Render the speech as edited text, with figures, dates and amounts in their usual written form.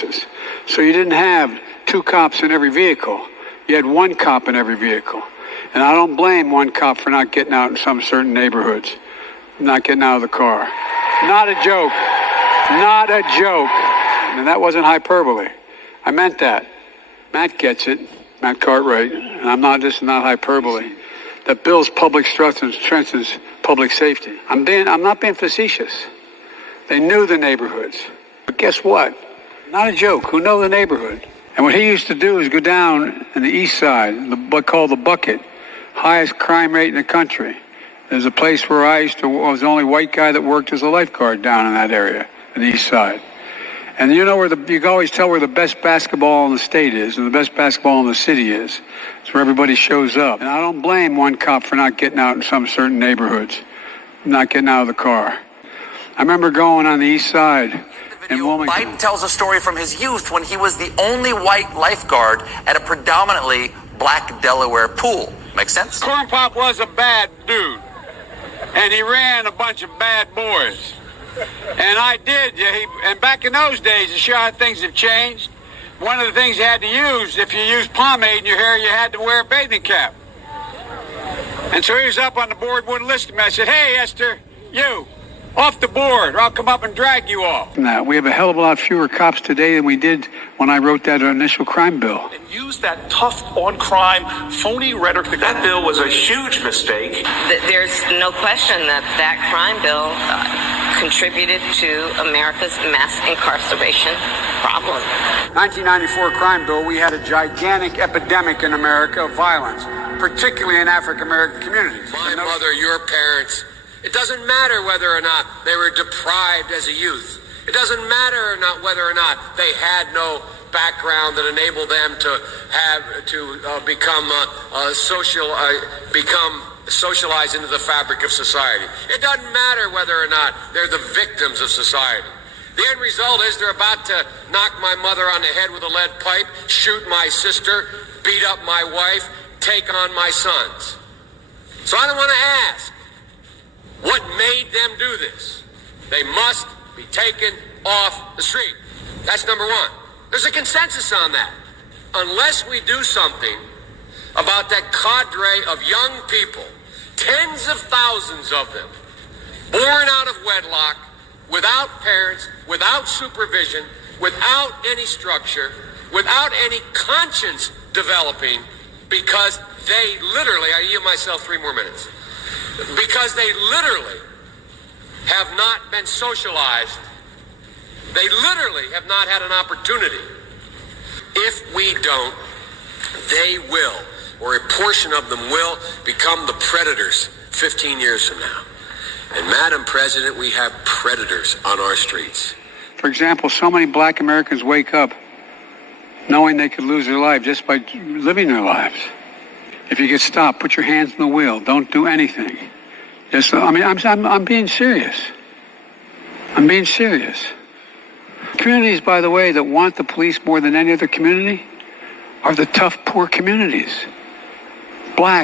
forces. So you didn't have two cops in every vehicle. You had one cop in every vehicle. And I don't blame one cop for not getting out in some certain neighborhoods, not getting out of the car. Not a joke. Not a joke. And that wasn't hyperbole. I meant that. Matt gets it, Matt Cartwright, and this is not hyperbole, that builds public trust and strengthens public safety. I'm not being facetious. They knew the neighborhoods. But guess what? Not a joke. Who know the neighborhood? And what he used to do is go down in the east side, what's called the Bucket, highest crime rate in the country. There's a place where I was the only white guy that worked as a lifeguard down in that area, on the east side. And you know you can always tell where the best basketball in the state is and the best basketball in the city is. It's where everybody shows up. And I don't blame one cop for not getting out in some certain neighborhoods, not getting out of the car. I remember going on the east side in Wilmington. Biden tells a story from his youth when he was the only white lifeguard at a predominantly black Delaware pool. Make sense? Corn Pop was a bad dude, and he ran a bunch of bad boys. And I did. And back in those days, to show how things have changed, one of the things you had to use, if you used pomade in your hair, you had to wear a bathing cap. And so he was up on the board, wouldn't listen to me. I said, "Hey, Esther, you, off the board, or I'll come up and drag you off." Now, we have a hell of a lot fewer cops today than we did when I wrote that initial crime bill. And use that tough on crime, phony rhetoric. That bill was a huge mistake. There's no question that crime bill contributed to America's mass incarceration problem. 1994 crime bill, we had a gigantic epidemic in America of violence, particularly in African American communities. My mother, your parents, it doesn't matter whether or not they were deprived as a youth. It doesn't matter whether or not they had no background that enabled them to become socialized into the fabric of society. It doesn't matter whether or not they're the victims of society. The end result is they're about to knock my mother on the head with a lead pipe, shoot my sister, beat up my wife, take on my sons. So I don't want to ask, what made them do this? They must be taken off the street. That's number one. There's a consensus on that. Unless we do something about that cadre of young people, tens of thousands of them, born out of wedlock, without parents, without supervision, without any structure, without any conscience developing, because they literally, I yield myself 3 more minutes, because they literally have not been socialized. They literally have not had an opportunity. If we don't, they will, or a portion of them will, become the predators 15 years from now. And Madam President, we have predators on our streets. For example, so many black Americans wake up knowing they could lose their life just by living their lives. If you get stopped, put your hands on the wheel. Don't do anything. I'm being serious. I'm being serious. Communities, by the way, that want the police more than any other community are the tough, poor communities. Black.